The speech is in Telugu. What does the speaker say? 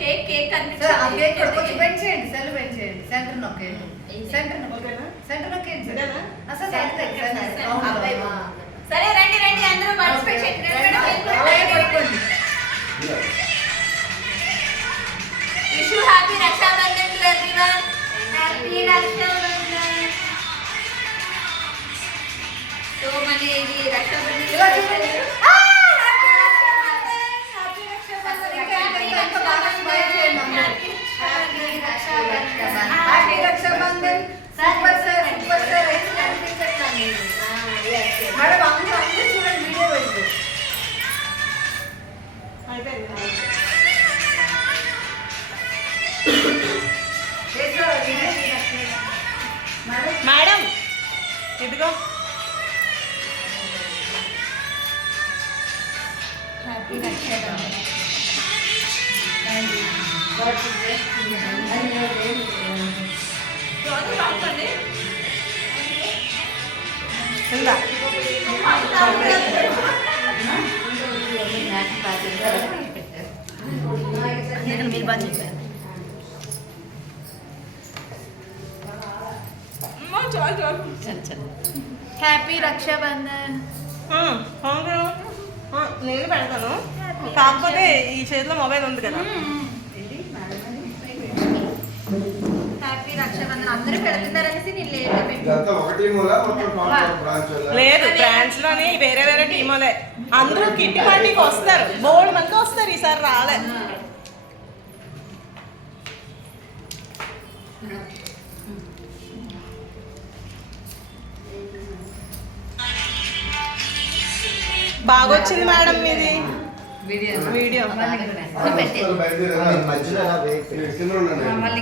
కేక్ కేక్ సార్ ఆ కేక్ కూడా కొంచెం బెండ్ చేయండి, సెల్ బెండ్ చేయండి, సెంటర్ నొక్కేయండి, సెంటర్ నొక్కేనా, సెంటర్ నొక్కేయండి సార్. అసలు సరే రండి రండి అందరూ పార్టిసిపేట్ చేయండి. Wish you happy Raksha Bandhan to everyone. Happy Raksha Bandhan. So మరి ఇది Raksha Bandhan super sir, super sir అయితే కనిపించండి మేడం. అందరూ చూడండి, వీడియో పెడుతూ మేడం ఇదిగో హ్యాపీ రక్షాబంధన్. ఉందా మీరు బాగా చెప్పారు. హ్యాపీ రక్షాబంధన్. నేను పెడతాను, కాకపోతే ఈ చేతిలో మొబైల్ ఉంది కదా. హ్యాపీ రక్షాబంధన్ అందరూ పెడుతున్నారనేసి నేను లేదు, బ్రాంచ్ లోని వేరే వేరే టీములే. అందరూ కిట్టి పార్టీకి వస్తారు, బోర్డు మంది వస్తారు. ఈసారి రాలే. బాగా వచ్చింది మేడం మీది వీడియో. మళ్ళీ